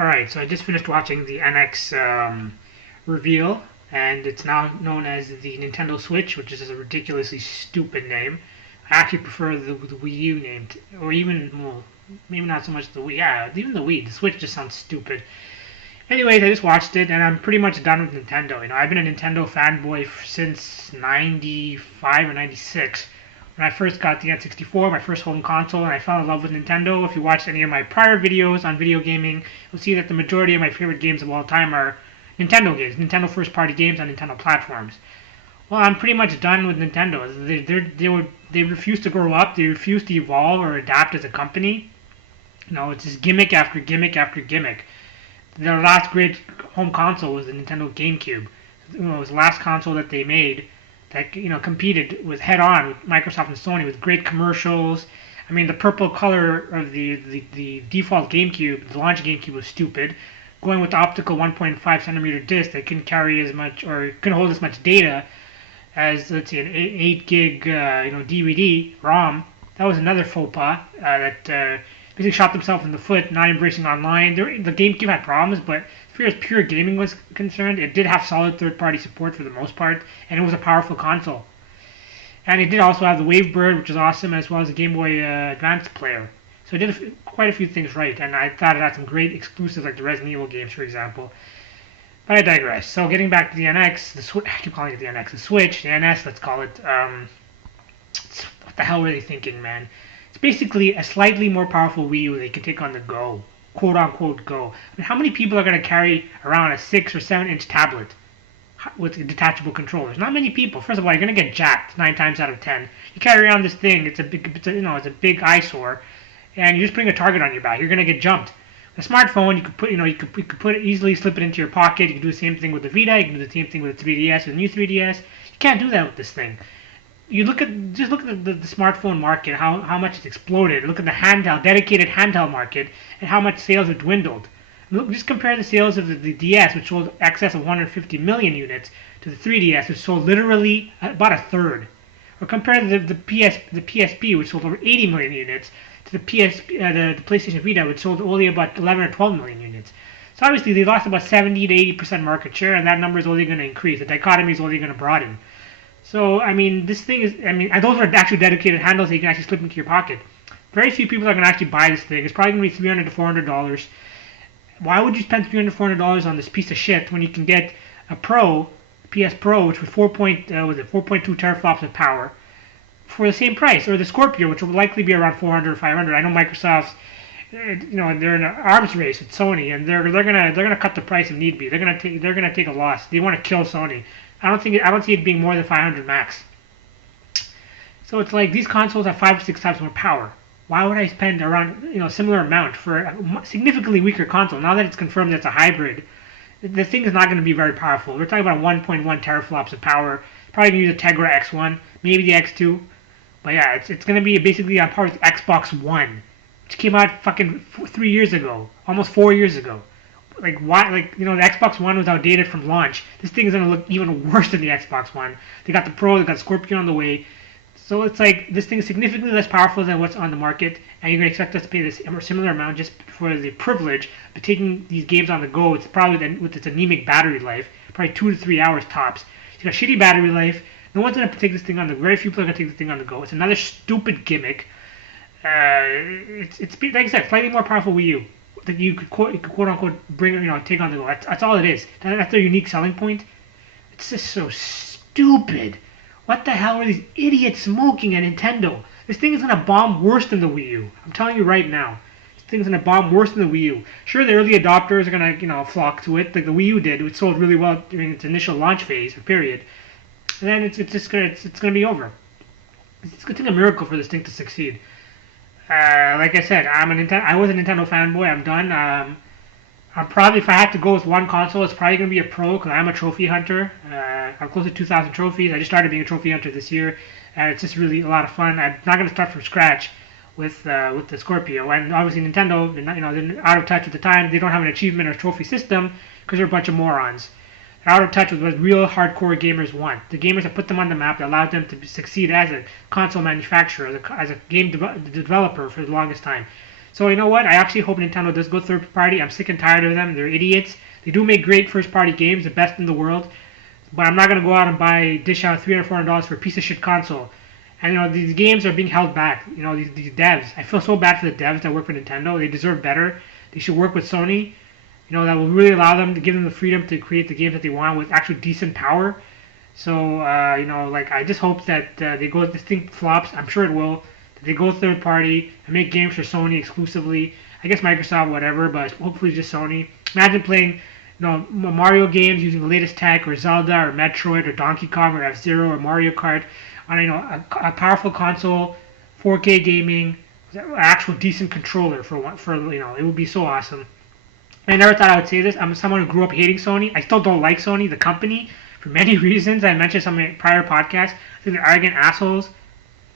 Alright, so I just finished watching the NX reveal, and it's now known as the Nintendo Switch, which is a ridiculously stupid name. I actually prefer the Wii U name, or even, well, maybe not so much the Wii. Yeah, even the Wii. The Switch just sounds stupid. Anyways, I just watched it, and I'm pretty much done with Nintendo. I've been a Nintendo fanboy since '95 or '96. When I first got the N64, my first home console, and I fell in love with Nintendo. If you watched any of my prior videos on video gaming, you'll see that the majority of my favorite games of all time are Nintendo games, Nintendo first-party games on Nintendo platforms. Well, I'm pretty much done with Nintendo. They refuse to grow up. They refuse to evolve or adapt as a company. It's just gimmick after gimmick after gimmick. Their last great home console was the Nintendo GameCube. It was the last console that they made that competed with head-on with Microsoft and Sony with great commercials. I mean, the purple color of the default GameCube, the launch GameCube, was stupid. Going with the optical 1.5 centimeter disc that couldn't carry as much or couldn't hold as much data as, let's say, an 8 gig DVD ROM. That was another faux pas that basically shot themselves in the foot, not embracing online. The GameCube had problems, but as far as pure gaming was concerned, it did have solid third-party support for the most part, and it was a powerful console. And it did also have the Wavebird, which is awesome, as well as a Game Boy Advance player. So it did quite a few things right, and I thought it had some great exclusives like the Resident Evil games, for example. But I digress. So getting back to the NX, I keep calling it the NX, the Switch, the NS, let's call it. What the hell were they thinking, man? It's basically a slightly more powerful Wii U they can take on the go, quote unquote go. I mean, how many people are going to carry around a 6 or 7-inch tablet with detachable controllers? Not many people. First of all, you're going to get jacked 9 times out of 10. You carry around this thing, it's a big eyesore, and you're just putting a target on your back. You're going to get jumped. A smartphone, you could put it easily, slip it into your pocket. You can do the same thing with the Vita. You can do the same thing with the 3DS, with the new 3DS. You can't do that with this thing. Look at the smartphone market, how much it's exploded. Look at the dedicated handheld market, and how much sales have dwindled. Just compare the sales of the DS, which sold excess of 150 million units, to the 3DS, which sold literally about a third. Or compare the PSP, which sold over 80 million units, to the PlayStation Vita, which sold only about 11 or 12 million units. So obviously they lost about 70 to 80% market share, and that number is only going to increase. The dichotomy is only going to broaden. So, I mean, this thing is, and those are actually dedicated handles that you can actually slip into your pocket. Very few people are going to actually buy this thing. It's probably going to be $300 to $400. Why would you spend $300 to $400 on this piece of shit when you can get a PS Pro, which was 4.2 teraflops of power, for the same price, or the Scorpio, which will likely be around $400 or $500. I know Microsoft's, they're in an arms race with Sony, and they're gonna cut the price if need be. They're gonna take a loss. They want to kill Sony. I don't see it being more than 500 max. So it's like these consoles have 5 or 6 times more power. Why would I spend around a similar amount for a significantly weaker console? Now that it's confirmed that it's a hybrid, the thing is not going to be very powerful. We're talking about 1.1 teraflops of power. Probably going to use a Tegra X1, maybe the X2. But yeah, it's going to be basically on par with the Xbox One, which came out fucking 3 years ago, almost 4 years ago. Like why? The Xbox One was outdated from launch. This thing is going to look even worse than the Xbox One. They got the Pro, they got Scorpion on the way. So it's like this thing is significantly less powerful than what's on the market, and you're going to expect us to pay this similar amount just for the privilege of taking these games on the go. It's probably with its anemic battery life, probably 2 to 3 hours tops. It's got shitty battery life. No one's going to take this thing on the go. Very few people are going to take this thing on the go. It's another stupid gimmick. It's like I said, slightly more powerful Wii U that you could quote unquote bring take on the go. That's all it is. That's their unique selling point. It's just so stupid. What the hell are these idiots smoking at Nintendo? This thing is going to bomb worse than the Wii U. I'm telling you right now. This thing is going to bomb worse than the Wii U. Sure, the early adopters are going to flock to it like the Wii U did. It sold really well during its initial launch phase or period. And then it's going to be over. It's going to take a miracle for this thing to succeed. Like I said, I was a Nintendo fanboy. I'm done. I'm probably, if I had to go with one console, it's probably going to be a Pro because I'm a trophy hunter. I'm close to 2,000 trophies. I just started being a trophy hunter this year, and it's just really a lot of fun. I'm not going to start from scratch with the Scorpio, and obviously Nintendo, they're out of touch with the time. They don't have an achievement or trophy system because they're a bunch of morons. They're out of touch with what real hardcore gamers want. The gamers that put them on the map, that allowed them to succeed as a console manufacturer, as a game developer for the longest time. So you know what? I actually hope Nintendo does go third party. I'm sick and tired of them. They're idiots. They do make great first party games, the best in the world. But I'm not gonna go out and dish out $300, $400 for a piece of shit console. And these games are being held back. These devs. I feel so bad for the devs that work for Nintendo. They deserve better. They should work with Sony. That will really allow them to give them the freedom to create the games that they want with actually decent power. So, I just hope that they go. This thing flops. I'm sure it will. That they go third party and make games for Sony exclusively. I guess Microsoft, whatever, but hopefully just Sony. Imagine playing, Mario games using the latest tech, or Zelda, or Metroid, or Donkey Kong, or F-Zero, or Mario Kart on a powerful console, 4K gaming, actual decent controller for it would be so awesome. I never thought I would say this. I'm someone who grew up hating Sony. I still don't like Sony, the company, for many reasons. I mentioned some in prior podcasts. I think they're arrogant assholes.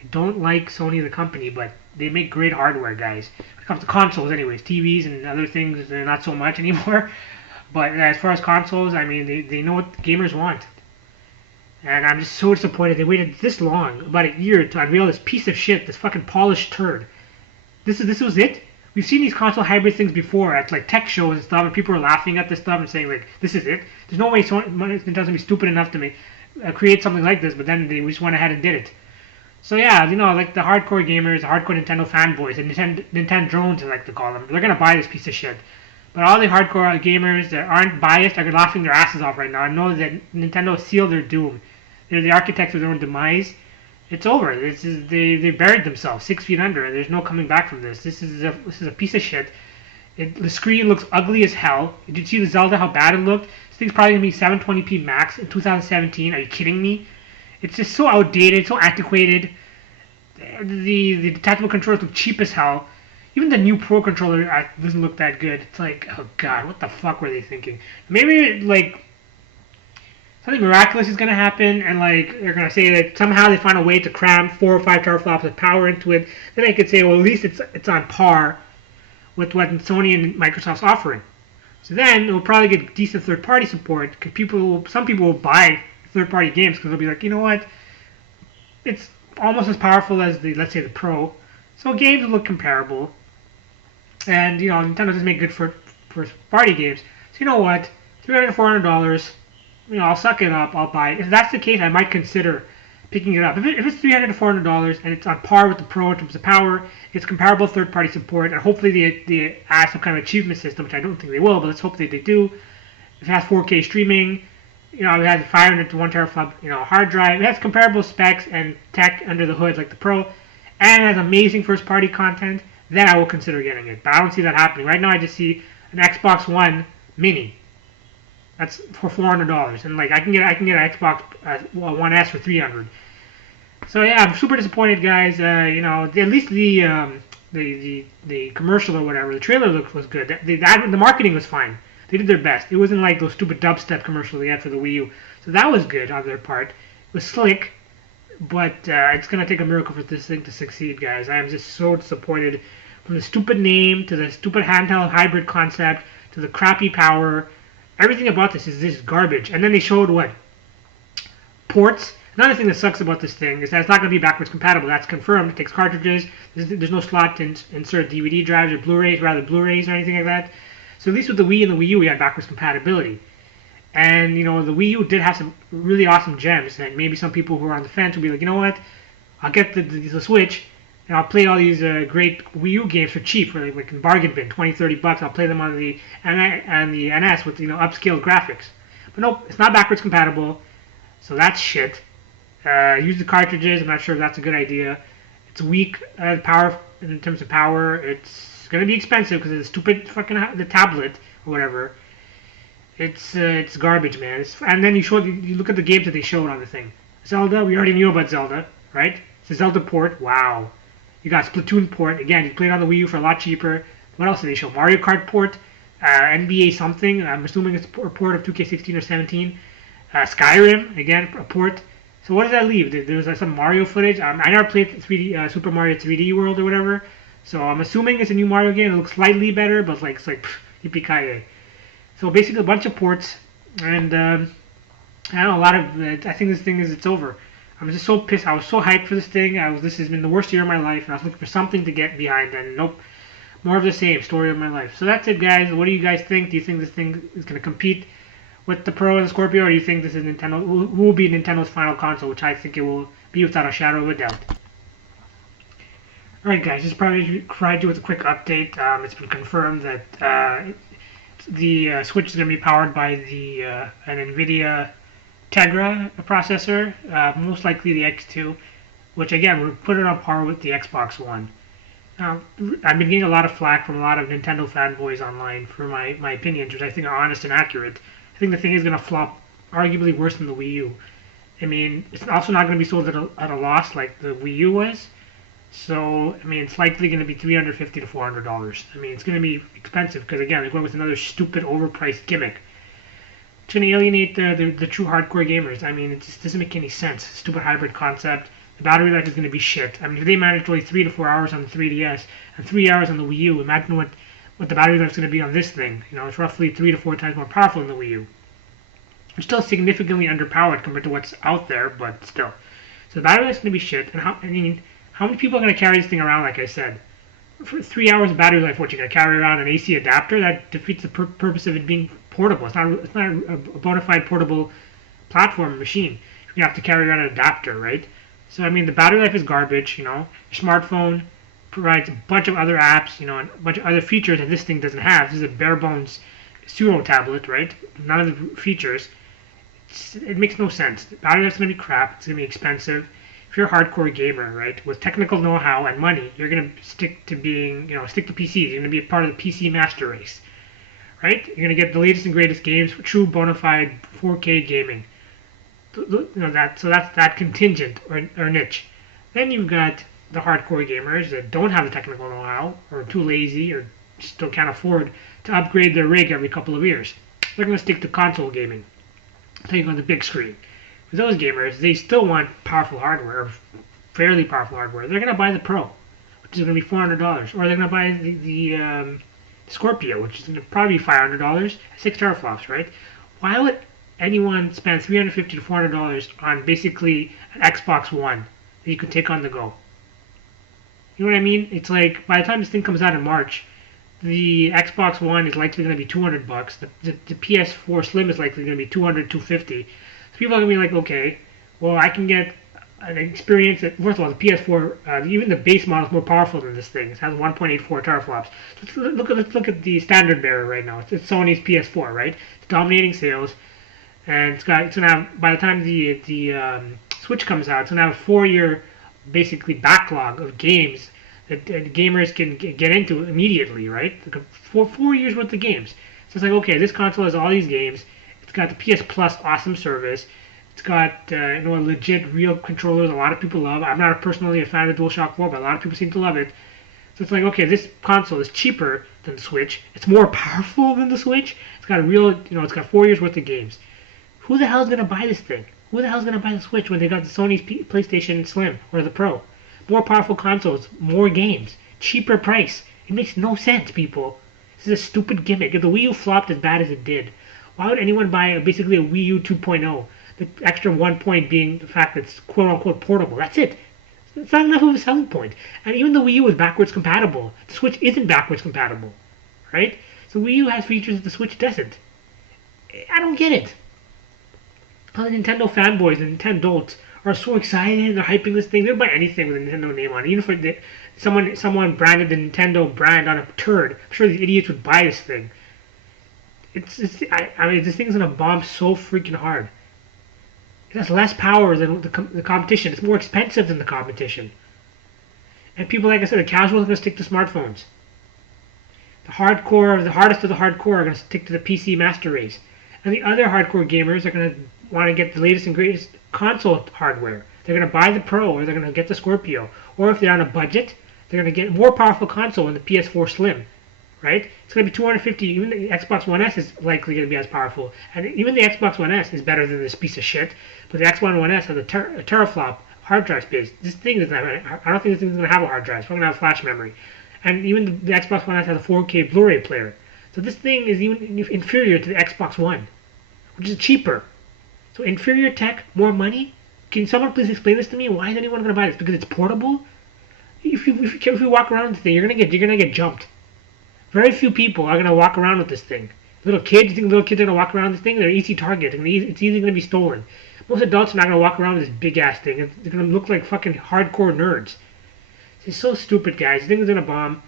I don't like Sony, the company, but they make great hardware, guys. When it comes to consoles, anyways, TVs and other things, they're not so much anymore. But as far as consoles, I mean, they know what gamers want. And I'm just so disappointed they waited this long, about a year, to unveil this piece of shit, this fucking polished turd. This was it? We've seen these console hybrid things before at like tech shows and stuff, and people are laughing at this stuff and saying like, "This is it." There's no way Nintendo's gonna be stupid enough to create something like this, but then they just went ahead and did it. So yeah, like the hardcore gamers, the hardcore Nintendo fanboys, the Nintendo drones, I like to call them, they're gonna buy this piece of shit. But all the hardcore gamers that aren't biased are laughing their asses off right now. I know that Nintendo sealed their doom. They're the architects of their own demise. It's over. They buried themselves 6 feet under. There's no coming back from this. This is a piece of shit. The screen looks ugly as hell. Did you see the Zelda, how bad it looked? This thing's probably gonna be 720p max in 2017. Are you kidding me? It's just so outdated, so antiquated. The tactical controllers look cheap as hell. Even the new Pro controller doesn't look that good. It's like, oh god, what the fuck were they thinking? Maybe something miraculous is gonna happen, and they're gonna say that somehow they find a way to cram 4 or 5 teraflops of power into it. Then I could say, well, at least it's on par with what Sony and Microsoft's offering. So then it will probably get decent third-party support, because some people will buy third-party games because they'll be like, you know what, it's almost as powerful as let's say the Pro, so games will look comparable, and Nintendo does make good first-party games. So you know what, $300, $400. I'll suck it up. I'll buy it. If that's the case, I might consider picking it up. If it's $300 to $400 and it's on par with the Pro in terms of power, it's comparable third-party support, and hopefully they add some kind of achievement system, which I don't think they will, but let's hope that they do. If it has 4K streaming, it has 500 to 1 teraflop, hard drive. It has comparable specs and tech under the hood like the Pro, and it has amazing first-party content. Then I will consider getting it. But I don't see that happening right now. I just see an Xbox One Mini. That's for $400, and I can get an Xbox One S for $300. So yeah, I'm super disappointed, guys. At least the commercial or whatever, the trailer was good. The marketing was fine. They did their best. It wasn't like those stupid dubstep commercials they had for the Wii U. So that was good on their part. It was slick, but it's gonna take a miracle for this thing to succeed, guys. I am just so disappointed, from the stupid name to the stupid handheld hybrid concept to the crappy power. Everything about this is garbage. And then they showed what? Ports. Another thing that sucks about this thing is that it's not going to be backwards compatible. That's confirmed. It takes cartridges. There's no slot to insert DVD drives or Blu-rays or anything like that. So at least with the Wii and the Wii U, we had backwards compatibility. And, the Wii U did have some really awesome gems. And maybe some people who are on the fence will be like, you know what? I'll get the Switch, and I'll play all these great Wii U games for cheap, for like in bargain bin, $20-$30. I'll play them on the NS with upscaled graphics. But nope, it's not backwards compatible, so that's shit. Use the cartridges. I'm not sure if that's a good idea. It's weak power in terms of power. It's gonna be expensive because of the stupid the tablet or whatever. It's garbage, man. And then you look at the games that they showed on the thing. Zelda, we already knew about Zelda, right? It's a Zelda port. Wow. You got Splatoon port. Again, you played on the Wii U for a lot cheaper. What else did they show? Mario Kart port, NBA something. I'm assuming it's a port of 2K16 or 17. Skyrim, again, a port. So what does that leave? There's some Mario footage. I never played 3D Super Mario 3D World or whatever. So I'm assuming it's a new Mario game. It looks slightly better, but it's like yippee-ki-yay. So basically a bunch of ports. And I don't know, I think this thing it's over. I'm just so pissed. I was so hyped for this thing. This has been the worst year of my life, and I was looking for something to get behind, and nope. more of the same. Story of my life. So that's it, guys. What do you guys think? Do you think this thing is going to compete with the Pro and the Scorpio, or do you think this is Nintendo will be Nintendo's final console, which I think it will be without a shadow of a doubt. Alright guys, just provide you with a quick update. It's been confirmed that the Switch is going to be powered by an NVIDIA Tegra processor, most likely the X2, which again would put it on par with the Xbox One. Now, I've been getting a lot of flack from a lot of Nintendo fanboys online for my opinions, which I think are honest and accurate. I think the thing is going to flop arguably worse than the Wii U. I mean, it's also not going to be sold at a loss like the Wii U was. So, I mean, it's likely going to be $350 to $400. I mean, it's going to be expensive because, again, they're going with another stupid, overpriced gimmick. It's going to alienate the true hardcore gamers. I mean, it just doesn't make any sense. Stupid hybrid concept. The battery life is going to be shit. I mean, if they managed only 3 to 4 hours on the 3DS and 3 hours on the Wii U, imagine what the battery life is going to be on this thing. You know, it's roughly 3 to 4 times more powerful than the Wii U. It's still significantly underpowered compared to what's out there, but still. So the battery life is going to be shit. And how many people are going to carry this thing around, like I said? For 3 hours of battery life, what, you're going to carry around an AC adapter? That defeats the purpose of it being portable. It's not a bona fide portable platform machine. You're going to have to carry around an adapter, right? So, I mean, the battery life is garbage, you know. Your smartphone provides a bunch of other apps, you know, and a bunch of other features that this thing doesn't have. This is a bare bones pseudo tablet, right? None of the features. It makes no sense. The battery life's going to be crap. It's going to be expensive. If you're a hardcore gamer, right, with technical know-how and money, you're going to stick to PCs. You're going to be a part of the PC master race, right? You're going to get the latest and greatest games for true bona fide 4K gaming. You know, that's that contingent or niche. Then you've got the hardcore gamers that don't have the technical know-how or are too lazy or still can't afford to upgrade their rig every couple of years. They're going to stick to console gaming, playing on the big screen. For those gamers, they still want powerful hardware, or fairly powerful hardware. They're going to buy the Pro, which is going to be $400, or they're going to buy the Scorpio, which is going to probably be $500, 6 teraflops, right? Why would anyone spend $350 to $400 on basically an Xbox One that you could take on the go? You know what I mean? It's like by the time this thing comes out in March, the Xbox One is likely going to be $200. The PS4 Slim is likely going to be $200, $250. So people are going to be like, okay, well, I can get an experience that, first of all, the PS4, even the base model is more powerful than this thing. It has 1.84 teraflops. So let's look at the standard bearer right now. It's Sony's PS4, right? It's dominating sales, and it's going to have, by the time the Switch comes out, it's going to have a 4-year basically backlog of games that gamers can get into immediately, right? For 4 years worth of games. So it's like, okay, this console has all these games. It's got the PS Plus awesome service. It's got a legit real controllers a lot of people love. I'm not personally a fan of the DualShock 4, but a lot of people seem to love it. So it's like, okay, this console is cheaper than the Switch. It's more powerful than the Switch. It's got it's got 4 years worth of games. Who the hell is going to buy this thing? Who the hell is going to buy the Switch when they got the Sony's PlayStation Slim or the Pro? More powerful consoles, more games, cheaper price. It makes no sense, people. This is a stupid gimmick. If the Wii U flopped as bad as it did, why would anyone buy basically a Wii U 2.0? The extra 1 point being the fact that it's quote-unquote portable. That's it. It's not enough of a selling point. And even the Wii U is backwards compatible. The Switch isn't backwards compatible, right? So Wii U has features that the Switch doesn't. I don't get it. All the Nintendo fanboys and Nintendo are so excited. They're hyping this thing. They'll buy anything with a Nintendo name on it. Even if someone branded the Nintendo brand on a turd, I'm sure these idiots would buy this thing. I mean, this thing's gonna bomb so freaking hard. It has less power than the competition. It's more expensive than the competition. And people, like I said, the casuals are gonna stick to smartphones. The hardcore, the hardest of the hardcore, are gonna stick to the PC master race. And the other hardcore gamers are gonna want to get the latest and greatest console hardware. They're going to buy the Pro, or they're going to get the Scorpio. Or if they're on a budget, they're going to get a more powerful console in the PS4 Slim, right? It's going to be $250. Even the Xbox One S is likely going to be as powerful. And even the Xbox One S is better than this piece of shit. But the Xbox One S has a teraflop hard drive space. This thing doesn't have, I don't think this thing's going to have a hard drive. It's probably going to have flash memory. And even the Xbox One S has a 4K Blu-ray player. So this thing is even inferior to the Xbox One, which is cheaper. So inferior tech, more money? Can someone please explain this to me? Why is anyone going to buy this? Because it's portable? If you walk around with this thing, you're gonna get jumped. Very few people are gonna walk around with this thing. Little kids, you think little kids are gonna walk around with this thing? They're an easy target. It's easily gonna be stolen. Most adults are not gonna walk around with this big ass thing. They're gonna look like fucking hardcore nerds. It's so stupid, guys. This thing is gonna bomb.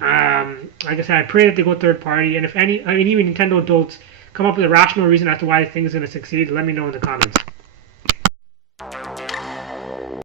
Like I said, I pray that they go third party. And if any, I mean, even Nintendo adults come up with a rational reason as to why this thing is gonna succeed, let me know in the comments.